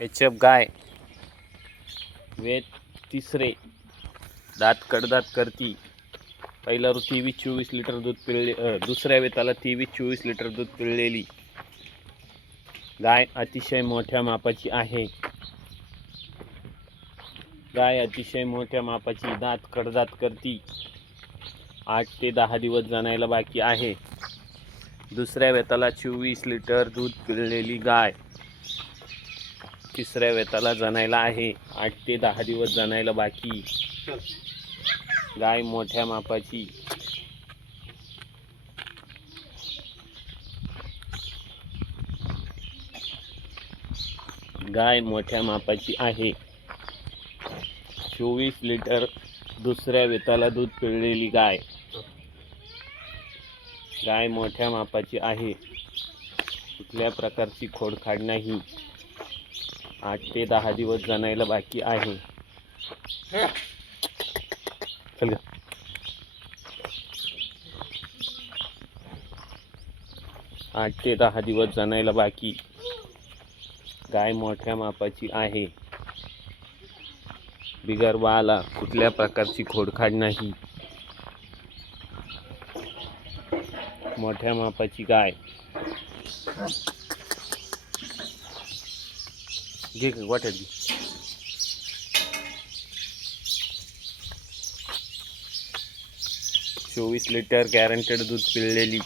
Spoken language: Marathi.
एच एफ गाय. वेत तिसरे. दात कडदात करती. पहिला रू तेवीस चोवीस लिटर दूध पिळले दुसऱ्या वेताला तेवीस चोवीस लिटर दूध पिळलेली. गाय अतिशय मोठ्या मापाची आहे. गाय अतिशय मोठ्या मापाची दात कडदात करती. आठ ते दहा दिवस जाणायला बाकी आहे. दुसऱ्या वेताला चोवीस लिटर दूध पिळलेली गाय. तिसऱ्या वेताला जणायला आहे. आठ ते दहा दिवस जणायला बाकी. गाय मोठ्या मापाची. गाय मोठ्या मापाची आहे. चोवीस लिटर दुसऱ्या वेताला दूध पिळलेली गाय. गाय मोठ्या मापाची आहे. कुठल्या प्रकारची खोडखाड नाही. आठ ते दहा दिवस जाणायला बाकी आहे. चल आठ ते दहा दिवस जाणायला बाकी. गाय मोठ्या मापाची आहे. बिगर कुठल्या प्रकारची खोडखाड नाही. मोठ्या मापाची गाय. घे वाट्यात घे. चोवीस लिटर गॅरंटेड दूध पिळलेली.